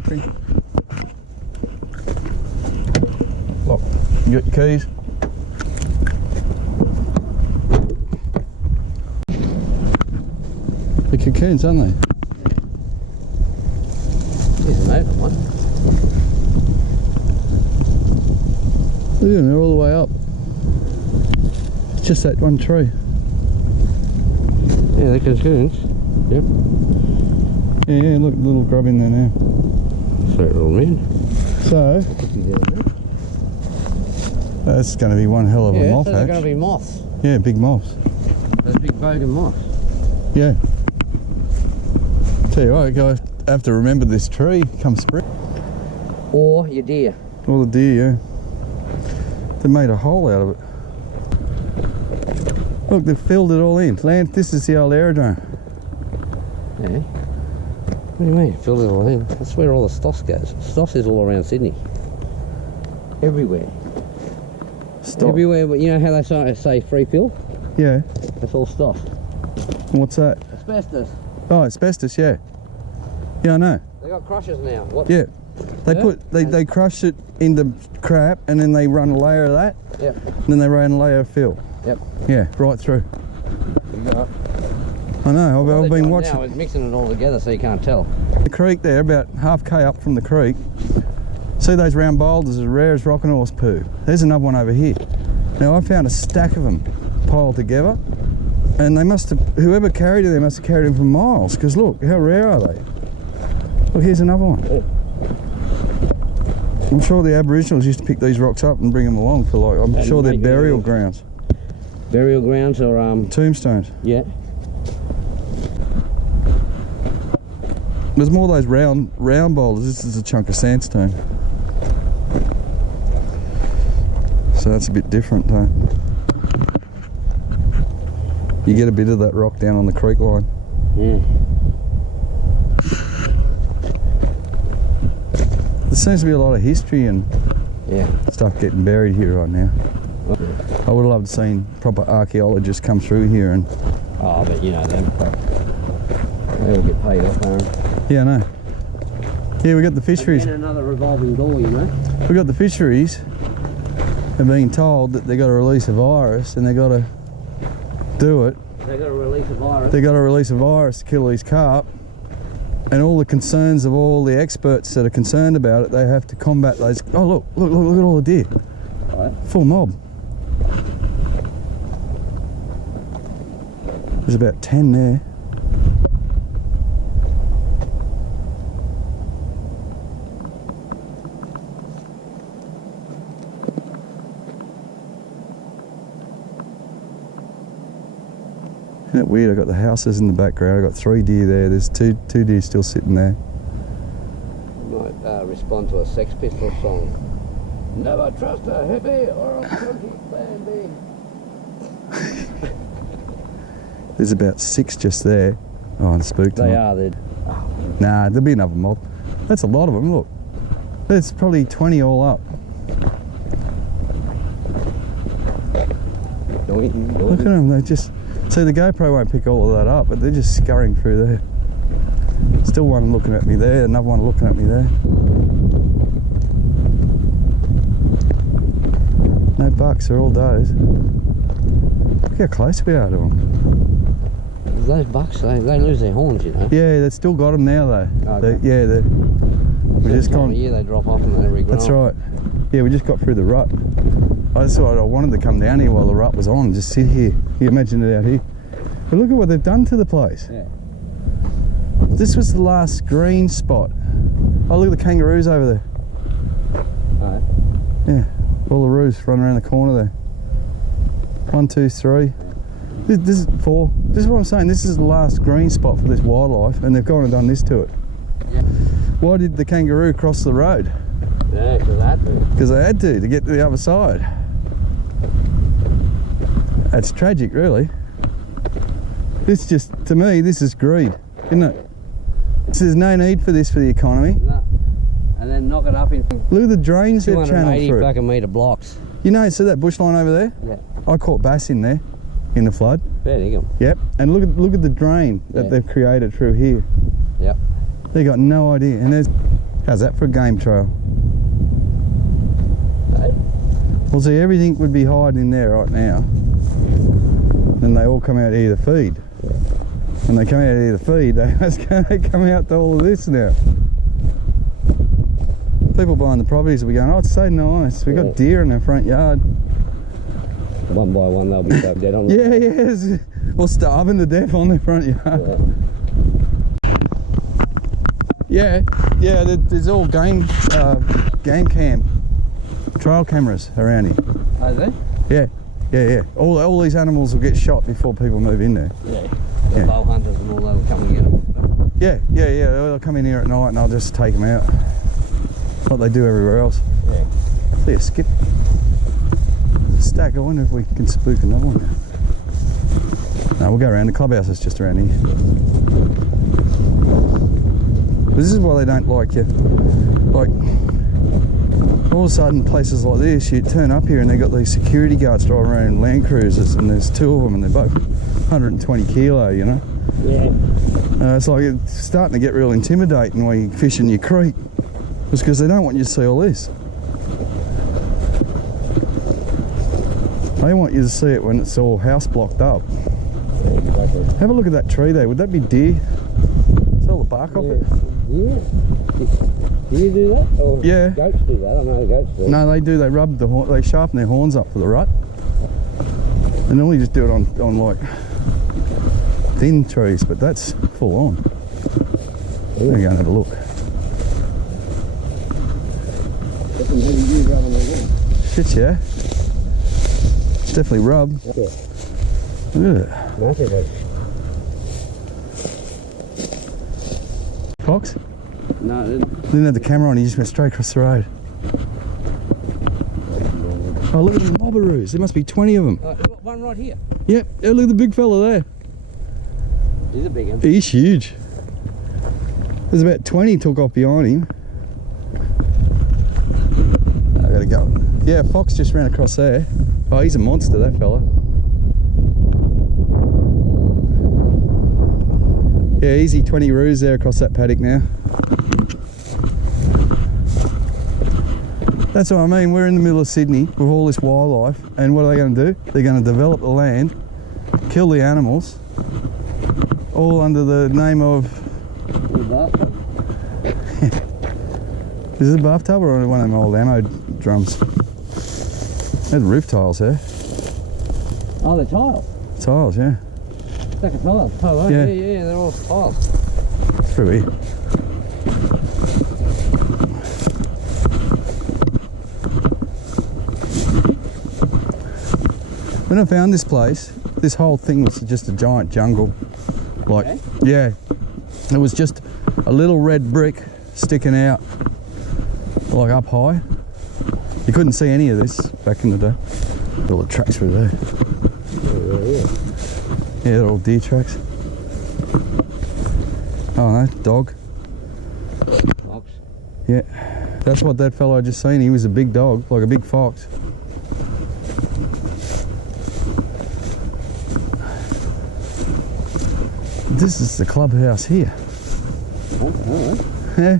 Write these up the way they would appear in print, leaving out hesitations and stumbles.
battery. Look, you got your keys. They're cocoons, aren't they? Here's an open one. Look at them, they're all the way up. It's just that one tree. Yeah, they're cocoons. Yep. Yeah, look, little grub in there now. Sweet little man. So, that's going to be one hell of a moth hatch. Yeah, they're going to be moths. Yeah, big moths. Those big bogan moths. Yeah. Tell you what, I have to remember this tree come spring. Or your deer. Or the deer, yeah. They made a hole out of it. Look, they've filled it all in. This is the old aerodrome. Yeah. What do you mean? Filled it all in? That's where all the stoss goes. Stoss is all around Sydney. Everywhere. Stop. Everywhere, but you know how they say free fill? Yeah. That's all stoss. What's that? Asbestos. Oh, asbestos, yeah. Yeah, I know. They got crushers now. What? Yeah. They crush it into crap and then they run a layer of that. Yep. And then they run a layer of fill. Yep. Yeah, right through. You go up. I know, I've been watching. Now is mixing it all together so you can't tell. The creek there, about half K up from the creek. See those round boulders as rare as rocking horse poo? There's another one over here. Now I found a stack of them piled together, and they must have, whoever carried them must have carried them for miles, because look, how rare are they? Look, here's another one. Yeah. I'm sure the Aboriginals used to pick these rocks up and bring them along for like, I'm sure they're burial grounds. Burial grounds or tombstones. Yeah. There's more of those round boulders. This is a chunk of sandstone. So that's a bit different though. You get a bit of that rock down on the creek line. Yeah. There seems to be a lot of history and stuff getting buried here right now. I would have loved to seen proper archaeologists come through here and... Oh, but you know them. They all get paid off, Aaron. Yeah, I know. Yeah, we got the fisheries. And another revolving door, you know. We got the fisheries are being told that they got to release a virus and they got to do it. They got to release a virus. They got to release a virus to kill these carp, and all the concerns of all the experts that are concerned about it, they have to combat those. Oh look at all the deer. Right. Full mob. There's about 10 there. Isn't it weird? I've got the houses in the background. I've got 3 deer there. There's two deer still sitting there. Might respond to a Sex Pistols song. Never trust a hippie or a country band. There's about 6 just there. Oh, I spooked them. They are. They're... Nah, there'll be another mob. That's a lot of them. Look, there's probably 20 all up. Look at them. They just. See, the GoPro won't pick all of that up, but they're just scurrying through there. Still one looking at me there, another one looking at me there. No bucks, they're all does. Look how close we are to them. Those bucks, they lose their horns, you know. Yeah, they've still got them now though. Okay. We just gone. Year they drop off and they regrow. That's right. Yeah, we just got through the rut. I wanted to come down here while the rut was on, just sit here. You imagine it out here. But look at what they've done to the place. Yeah. This was the last green spot. Oh, look at the kangaroos over there. Alright. Yeah, all the roos running around the corner there. 1, 2, 3. This is 4. This is what I'm saying. This is the last green spot for this wildlife, and they've gone and done this to it. Yeah. Why did the kangaroo cross the road? Yeah, because they had to. Because they had to get to the other side. That's tragic, really. This just, to me, this is greed, isn't it? There's no need for this for the economy. No. And then knock it up in Look at the drains they've channeled through. 280 fucking metre blocks. You know, see that bush line over there? Yeah. I caught bass in there, in the flood. Fair dinkum. Yep. And look at the drain that they've created through here. Yep. They got no idea. And there's, How's that for a game trail? Hey? Well, see, everything would be hiding in there right now. And they all come out here to feed. Yeah. When they come out here to feed, they come out to all of this now. People buying the properties will be going, oh, it's so nice. We've got deer in our front yard. One by one they'll be so dead on Yeah, yes. Or starving to death on their front yard. Yeah, there's all game cam, trail cameras around here. Oh, there? Yeah. All these animals will get shot before people move in there. Yeah. The bow hunters and all those coming in. Yeah. They'll come in here at night and I'll just take them out. Like they do everywhere else. Yeah. See a skip. Stack. I wonder if we can spook another one. No, we'll go around. The clubhouse is just around here. This is why they don't like you. Like, all of a sudden, places like this, you turn up here and they've got these security guards driving around Land Cruisers, and there's two of them, and they're both 120 kilo, you know? Yeah. It's like it's starting to get real intimidating when you fish in your creek. It's because they don't want you to see all this. They want you to see it when it's all house blocked up. Yeah, exactly. Have a look at that tree there. Would that be deer? Is all the bark off it? Yeah. Do you do that? Or Yeah. Goats do that. I know the goats do. No, they do. They rub the horn. They sharpen their horns up for the rut. They normally just do it on like thin trees, but that's full on. There you go and have a look. Shit, yeah. It's definitely rubbed. Yeah. Ugh. Massively. Fox? No, Didn't have the camera on, he just went straight across the road. Oh, look at the mobberoos. There must be 20 of them. one right here. Yep, yeah, look at the big fella there. He's a big one. He's huge. There's about 20 took off behind him. I gotta go. Yeah, fox just ran across there. Oh, he's a monster, that fella. Yeah, easy 20 roos there across that paddock now. That's what I mean, we're in the middle of Sydney with all this wildlife, and what are they going to do? They're going to develop the land, kill the animals, all under the name of... Is it a bathtub or one of them old ammo drums? There's roof tiles there. Oh, they're tiles. Tiles, yeah. Stack of tiles. Oh, right. Yeah. Yeah, they're all tiles. It's pretty weird. When I found this place, this whole thing was just a giant jungle. Like, Okay. yeah, it was just a little red brick sticking out, like up high. You couldn't see any of this back in the day. All the tracks were there. Yeah. Yeah, they're all deer tracks. Oh no, dog. Fox. Yeah, that's what that fellow I just seen. He was a big dog, like a big fox. This is the clubhouse here. Oh, Yeah,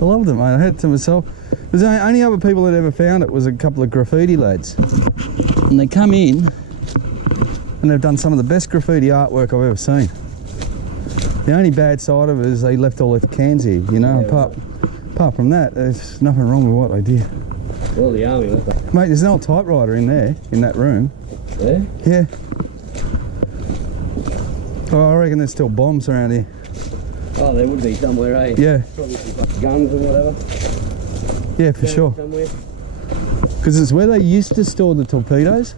I loved it, mate. I had to myself. There's only other people that ever found it was a couple of graffiti lads. And they come in and they've done some of the best graffiti artwork I've ever seen. The only bad side of it is they left all their cans here, you know. Yeah, Apart from that, there's nothing wrong with what they did. well, the army was that. Mate, there's an old typewriter in there, in that room. Yeah? Yeah. Oh, I reckon there's still bombs around here. Oh, there would be somewhere, eh? Yeah, Probably some guns or whatever. yeah, for sure. Somewhere. Because it's where they used to store the torpedoes.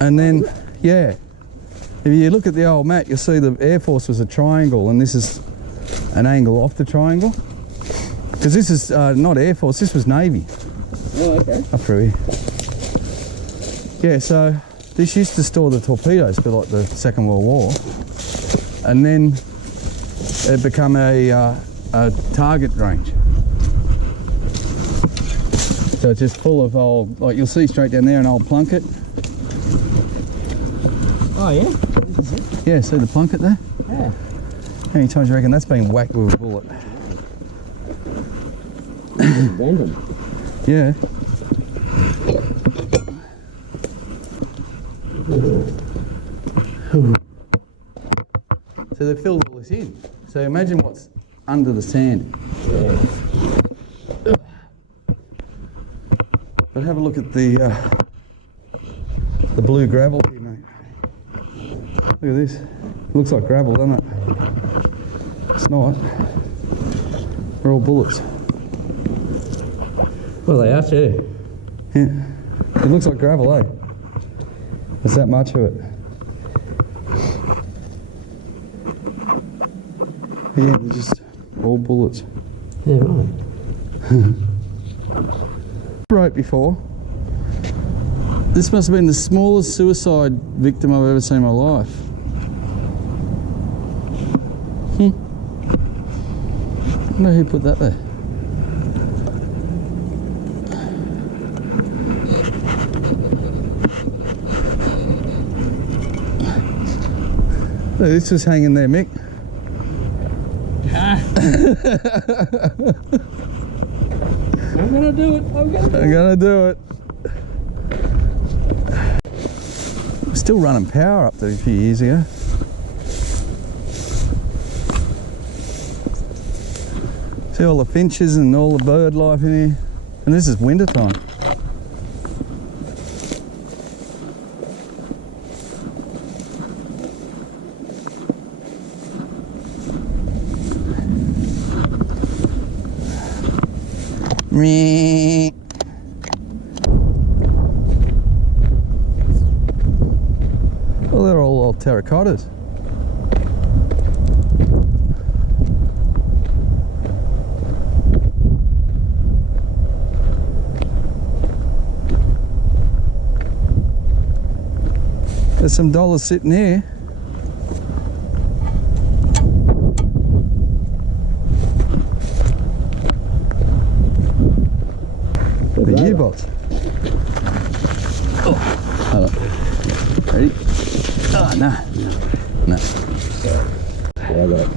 And then, yeah, if you look at the old map, you'll see the Air Force was a triangle, and this is an angle off the triangle. Because this is not Air Force, this was Navy. Oh, okay. Up through here. Yeah, so this used to store the torpedoes for like the Second World War. And then it became a target range. So it's just full of old, like you'll see straight down there an old plunket. Oh, yeah? Yeah, see the plunket there? Yeah. How many times do you reckon that's been whacked with a bullet? Random. Yeah. So they filled all this in. So imagine what's under the sand. Yeah. But have a look at the blue gravel here, mate. Look at this. It looks like gravel, doesn't it? It's not. They're all bullets. Well, they are too. Yeah. It looks like gravel, eh? There's that much of it. Yeah, they're just all bullets. Yeah, right. Wrote before. This must have been the smallest suicide victim I've ever seen in my life. I wonder who put that there. Look, this was hanging there, Mick. I'm gonna do it. I'm gonna do it. We're still running power up there a few years ago. See all the finches and all the bird life in here. And this is winter time. Meh. Well, they're all old terracottas. There's some dollars sitting here. The U-boats. Oh, hold on. Ready? Oh, no. No. Yeah, I got it.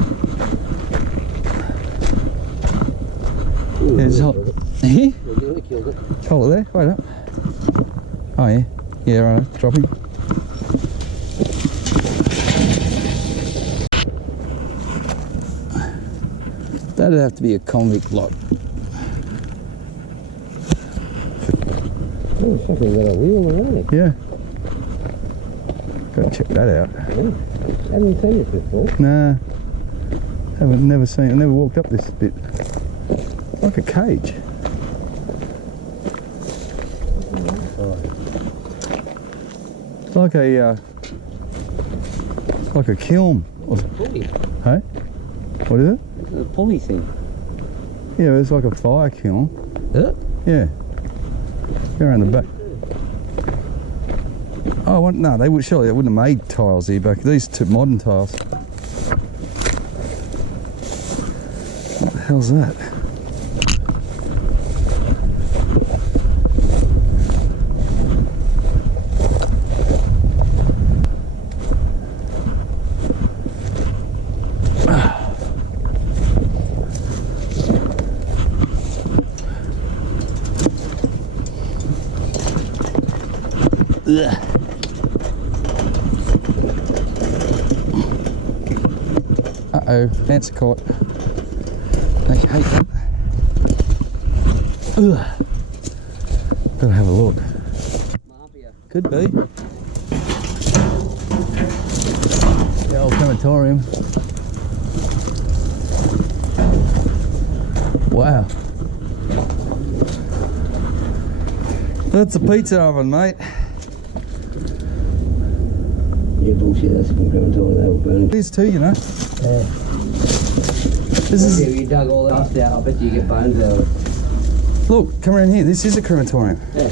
Yeah, just hold. We nearly killed it. Hold it there. Wait up. Oh, yeah. Yeah, right. Dropping. That'd have to be a convict lot. Oh, it's fucking got a wheel around it. Yeah. Gotta check that out. Yeah. Haven't seen this before. Nah. Never seen it. Never walked up this bit. It's like a cage. It's like a kiln. It's a pulley. Hey? What is it? It's a pulley thing. Yeah, it's like a fire kiln. Is it? Yeah. Go around the back. Oh, no, they would surely they wouldn't have made tiles here back. These two modern tiles. What the hell's that? Uh-oh, fancy caught. Hey. Ugh. Gotta have a look. Could be. The old crematorium. Wow. That's a pizza oven, mate. Yeah, bullshit, that's from Crematorium, they were burning. These two, you know. Yeah. This is. If you dug all the dust out, I bet you get bones out of it. Look, come around here. This is a crematorium. Yeah.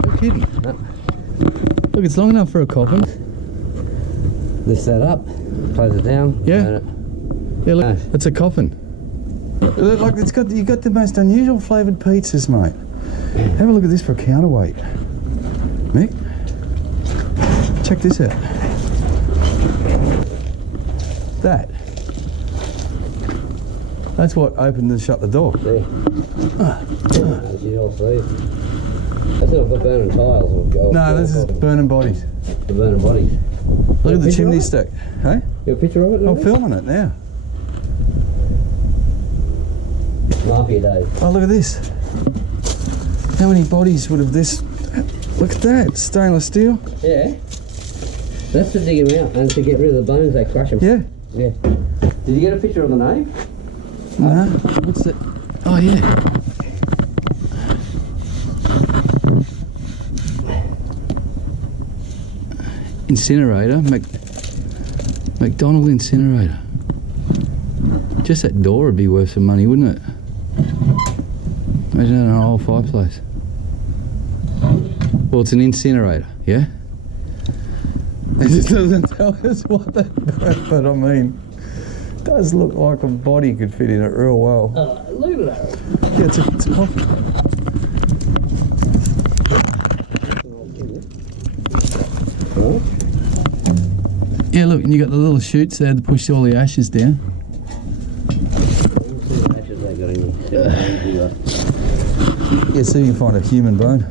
No kidding. No. Look, it's long enough for a coffin. Lift that up, close it down. Yeah. Yeah, look, No. it's a coffin. Look, like you got the most unusual flavoured pizzas, mate. Have a look at this for a counterweight. Mick, check this out. That. That's what opened and shut the door. There. As you all see. That's not for burning tiles or No, this is burning bodies. The burning bodies. Look at the chimney stack. Hey? You have a picture of it? I'm filming it now. Mafia days. Oh, look at this. How many bodies would have this? Look at that, stainless steel. Yeah. That's to dig them out and to get rid of the bones, they crush them. Yeah. Yeah. Did you get a picture of the name? No. What's that? Oh, yeah. Incinerator. McDonald incinerator. Just that door would be worth some money, wouldn't it? Imagine that in an old fireplace. Well, it's an incinerator, yeah? It just doesn't tell us what that, but I mean, it does look like a body could fit in it real well. Look at that. Yeah, it's a coffin. Huh? Yeah, look, and you got the little chutes there to push all the ashes down. Ashes they got in Yeah, so you can find a human bone.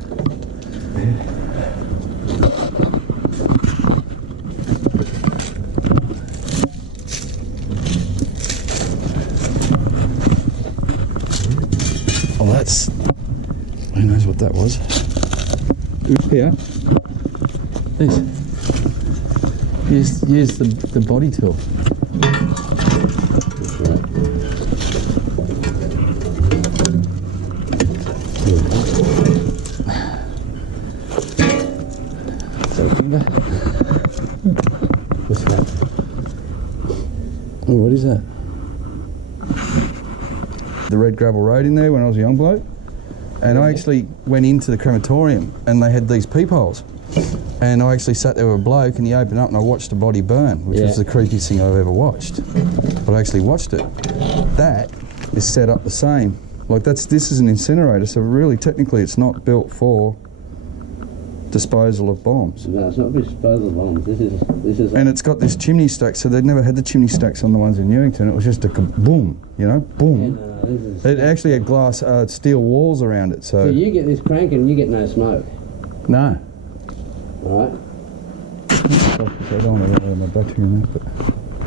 Oh, that's... Who knows what that was? Here. This. Use the body tool. What's that? Oh, what is that? The red gravel road in there when I was a young bloke, and I actually went into the crematorium and they had these peepholes, and I actually sat there with a bloke and he opened up and I watched the body burn, which was the creepiest thing I've ever watched. But I actually watched it. That is set up the same. Like this is an incinerator, so really technically it's not built for disposal of bombs. No, it's not disposal of bombs. This is. And it's got this chimney stack, so they'd never had the chimney stacks on the ones in Newington. It was just a boom, you know, boom. It actually had glass, steel walls around it. So you get this crank and you get no smoke. No. Right. I don't want to my battery in that, but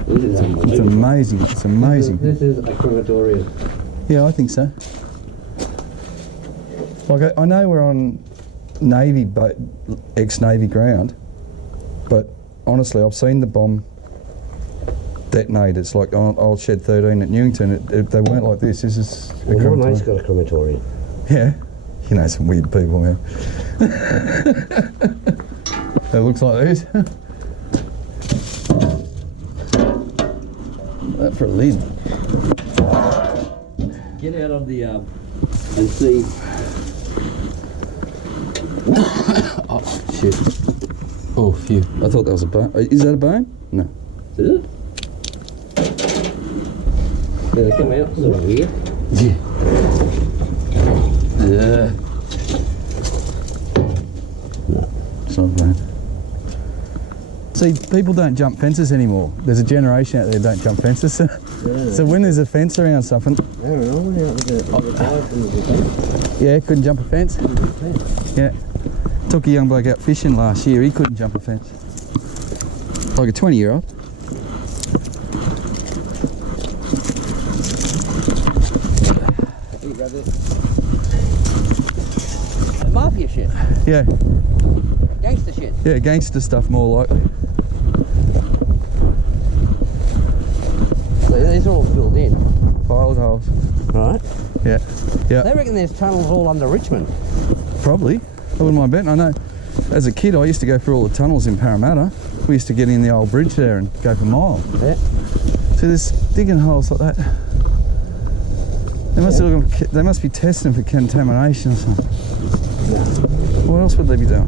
This is unbelievable. it's amazing. It's amazing. This is a crematorium. Yeah, I think so. Like I know we're on Navy boat, ex-Navy ground, but honestly, I've seen the bomb detonate. It's like on Old Shed 13 at Newington. They weren't like this. This is a Well, my mate's crematorium. got a crematorium. Yeah, you know some weird people, man. It looks like this. That for a lid. Get out of the and see. Oh shit! Oh phew! I thought that was a bone. Is that a bone? No. Is it? Did they come out sort of weird? Yeah. Yeah. No, it's not a bone. See, people don't jump fences anymore. There's a generation out there that don't jump fences. So when there's a fence around something, Aaron Horne out with the guy from the fence. yeah, couldn't jump a fence. Yeah. Took a young bloke out fishing last year, he couldn't jump a fence. Like a 20-year-old. Mafia shit. Yeah, Gangster shit. yeah, gangster stuff more likely. So these are all filled in. Pilot holes. Right. Yeah, yeah, They reckon there's tunnels all under Richmond. probably. I wouldn't mind betting. I know, as a kid, I used to go through all the tunnels in Parramatta. We used to get in the old bridge there and go for miles. Yeah. So there's digging holes like that. They must be testing for contamination or something. No. What else would they be doing?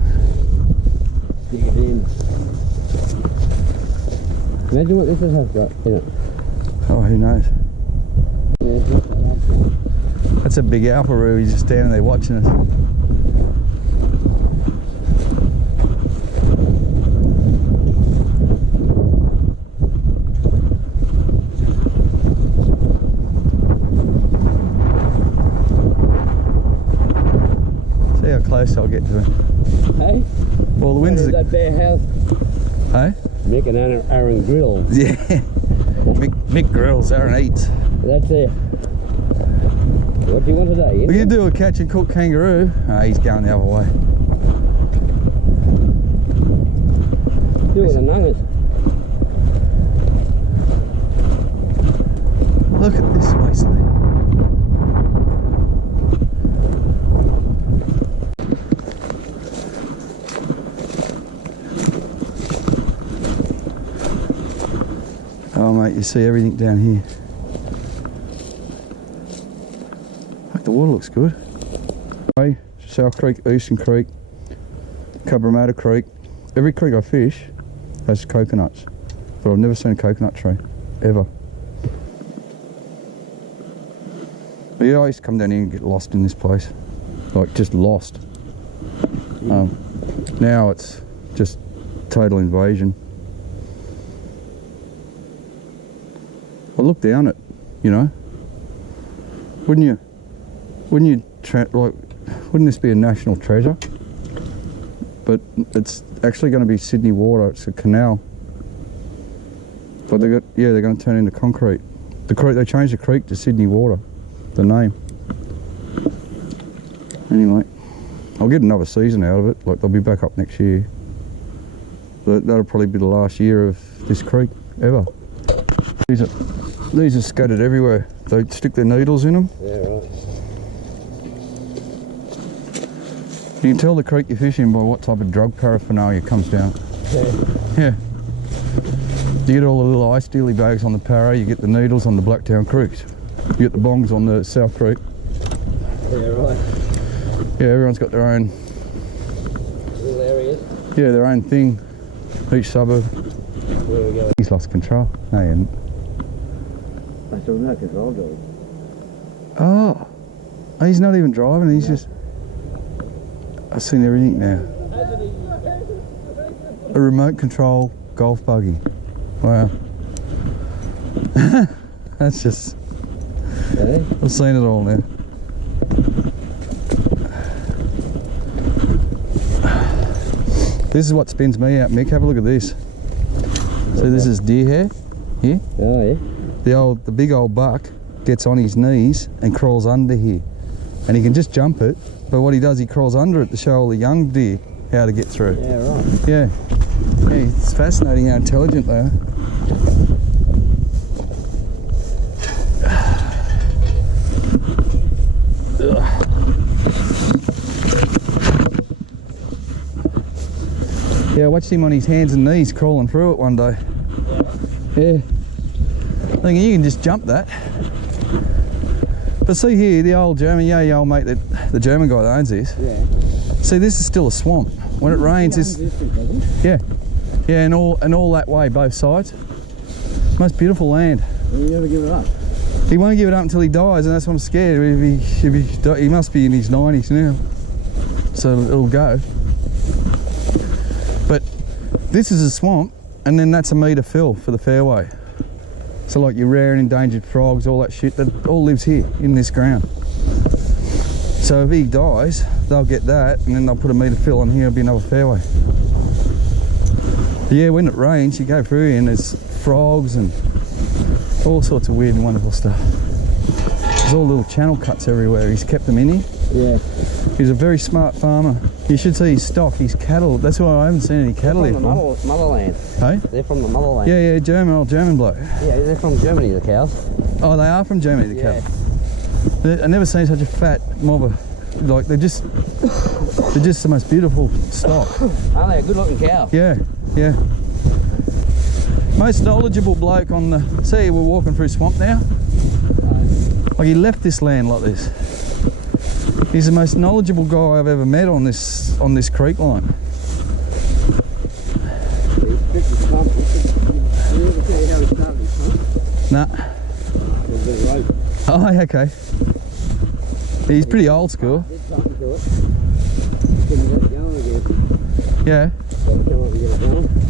Dig it in. Imagine what this has got in it. Oh, who knows? Yeah, it's not that bad. That's a big alparoo. He's just standing there watching us. closer I'll get to him. Hey? Well, the winds are... that bare house. Hey? Mick and Aaron Grill. Yeah. Mick grills, Aaron eats. That's it. What do you want today? We're going to do a catch and cook kangaroo. Oh, he's going the other way. Do it, a nugget. Look at this wasteland. Oh mate, you see everything down here. Like the water looks good. South Creek, Eastern Creek, Crematorium Creek. Every creek I fish has coconuts, but I've never seen a coconut tree, ever. But yeah, I used to come down here and get lost in this place, like just lost. Now it's just total invasion. I look down it, you know. Wouldn't you wouldn't this be a national treasure? But it's actually going to be Sydney water. It's a canal. But they're going to turn it into concrete. The creek, they changed the creek to Sydney water, the name. Anyway, I'll get another season out of it. Like they'll be back up next year. But that'll probably be the last year of this creek ever. These are scattered everywhere. They stick their needles in them. Yeah, right. You can tell the creek you're fishing by what type of drug paraphernalia comes down. Yeah. You get all the little ice dealy bags on the para, you get the needles on the Blacktown creeks. You get the bongs on the South Creek. Yeah, right. Yeah, everyone's got their own... Little areas. Yeah, their own thing. Each suburb. Where we go? He's lost control. No, he hasn't. That's all right, because I'll do it. Oh, he's not even driving, he's just... I've seen everything now. A remote control golf buggy. Wow. That's just... Really? I've seen it all now. This is what spins me out, Mick. Have a look at this. So this is deer hair here. Oh, yeah. The big old buck gets on his knees and crawls under here. And he can just jump it, but what he does, he crawls under it to show all the young deer how to get through. Yeah, right. Yeah. Yeah, it's fascinating how intelligent they are. Yeah, I watched him on his hands and knees crawling through it one day. Yeah. Thinking you can just jump that. But see here, the old German, your old mate, the German guy that owns this. Yeah. See, this is still a swamp. When it rains, it's... Yeah. Yeah, and all that way, both sides. Most beautiful land. Will you never give it up? He won't give it up until he dies, and that's what I'm scared. He must be in his 90s now. So it'll go. But this is a swamp, and then that's a metre fill for the fairway. So like your rare and endangered frogs, all that shit, that all lives here in this ground. So if he dies, they'll get that, and then they'll put a metre fill on here, it'll be another fairway. But yeah, when it rains, you go through here and there's frogs and all sorts of weird and wonderful stuff. There's all little channel cuts everywhere. He's kept them in here. Yeah. He's a very smart farmer. You should see his stock, his cattle. That's why I haven't seen any cattle here. They're from the motherland. Hey? They're from the motherland. Yeah, yeah, old German bloke. Yeah, they're from Germany, the cows. Oh, they are from Germany, the cattle. I've never seen such a fat mob of, like, they're just the most beautiful stock. Aren't they a good looking cow? Yeah, yeah. Most knowledgeable bloke on the, see, we're walking through swamp now. Like, he left this land like this. He's the most knowledgeable guy I've ever met on this creek line. Nah. Oh, okay. He's pretty old school. Yeah.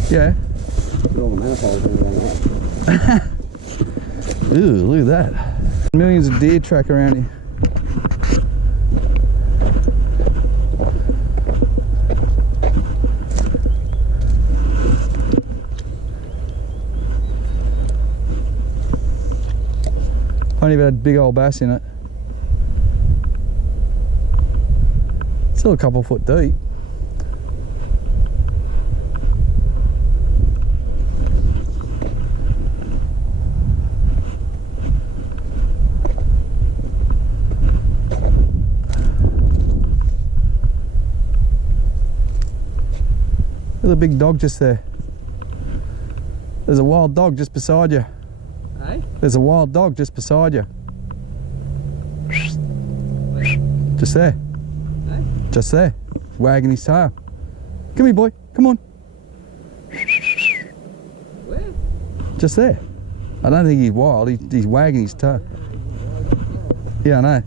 Yeah. Ooh, look at that. Millions of deer track around here. Only had a big old bass in it. Still a couple foot deep. There's a big dog just there. There's a wild dog just beside you. Hey? There's a wild dog just beside you. Just there. Hey? Just there. Wagging his tail. Come here, boy. Come on. Where? Just there. I don't think he's wild. He's wagging his tail. Yeah, I know.